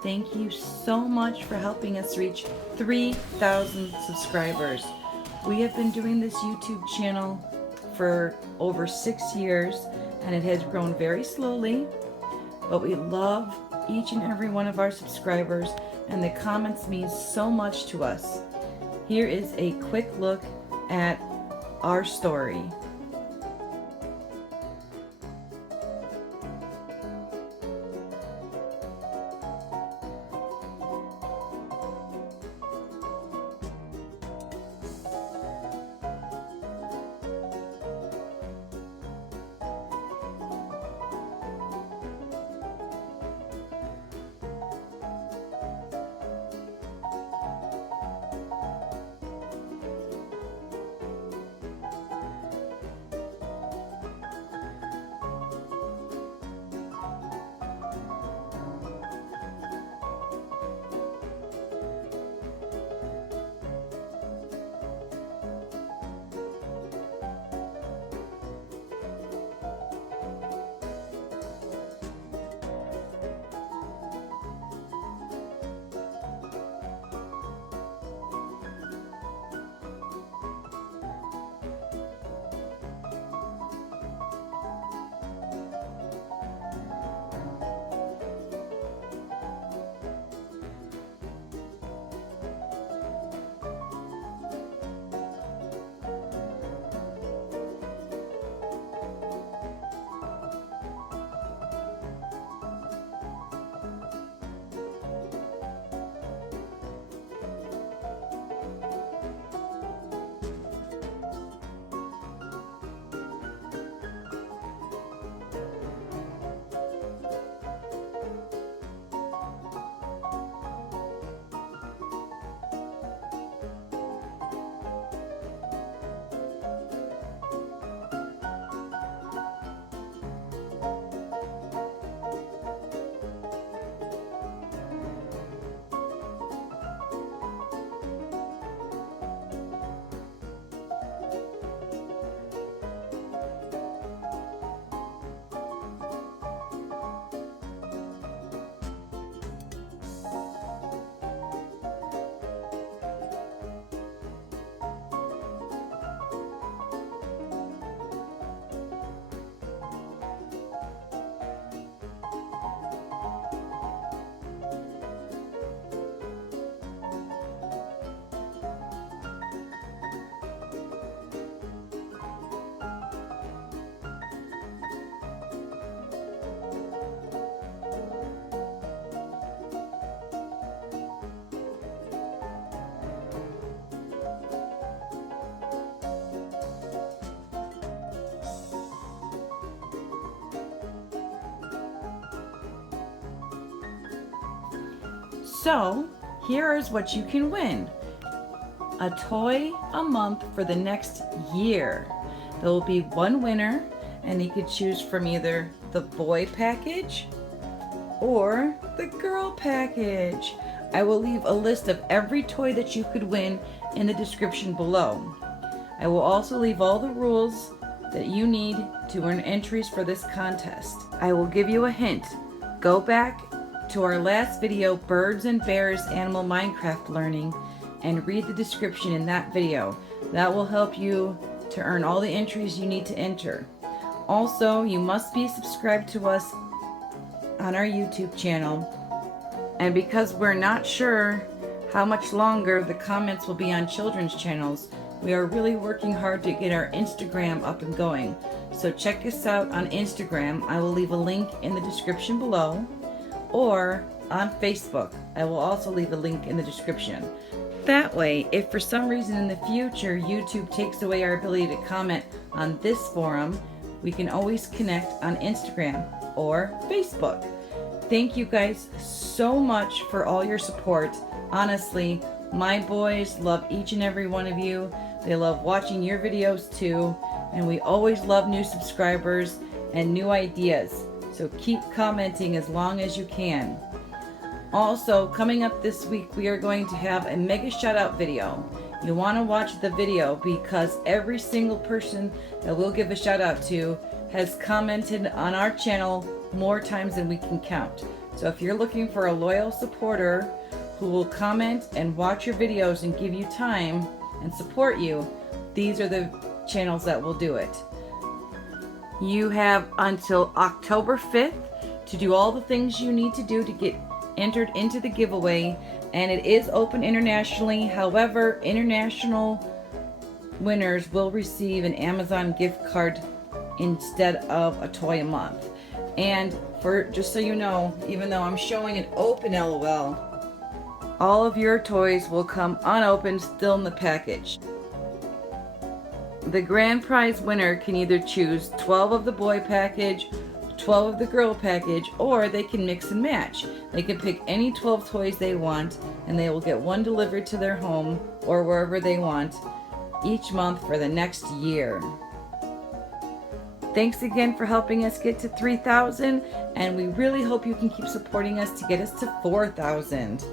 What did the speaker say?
Thank you so much for helping us reach 3,000 subscribers. We have been doing this YouTube channel for over 6 years and it has grown very slowly, but we love each and every one of our subscribers and the comments mean so much to us. Here is a quick look at our story. So, here is what you can win. A toy a month for the next year. There will be one winner and he could choose from either the boy package or the girl package. I will leave a list of every toy that you could win in the description below. I will also leave all the rules that you need to earn entries for this contest. I will give you a hint. Go back to our last video, Birds and Bears Animal Minecraft Learning, and read the description in that video. That will help you to earn all the entries you need to enter. Also, you must be subscribed to us on our YouTube channel. And because we're not sure how much longer the comments will be on children's channels, we are really working hard to get our Instagram up and going. So check us out on Instagram. I will leave a link in the description below. Or on Facebook. I will also leave a link in the description. That way, if for some reason in the future YouTube takes away our ability to comment on this forum, we can always connect on Instagram or Facebook. Thank you guys so much for all your support. Honestly, my boys love each and every one of you. They love watching your videos too, and we always love new subscribers and new ideas. So keep commenting as long as you can. Also, coming up this week, we are going to have a mega shout out video. You want to watch the video because every single person that we'll give a shout out to has commented on our channel more times than we can count. So if you're looking for a loyal supporter who will comment and watch your videos and give you time and support you, these are the channels that will do it. You have until October 5th to do all the things you need to do to get entered into the giveaway, and it is open internationally. However, international winners will receive an Amazon gift card instead of a toy a month. And for just so you know, even though I'm showing an open LOL, all of your toys will come unopened, still in the package. The grand prize winner can either choose 12 of the boy package, 12 of the girl package, or they can mix and match. They can pick any 12 toys they want, and they will get one delivered to their home or wherever they want each month for the next year. Thanks again for helping us get to 3,000, and we really hope you can keep supporting us to get us to 4,000.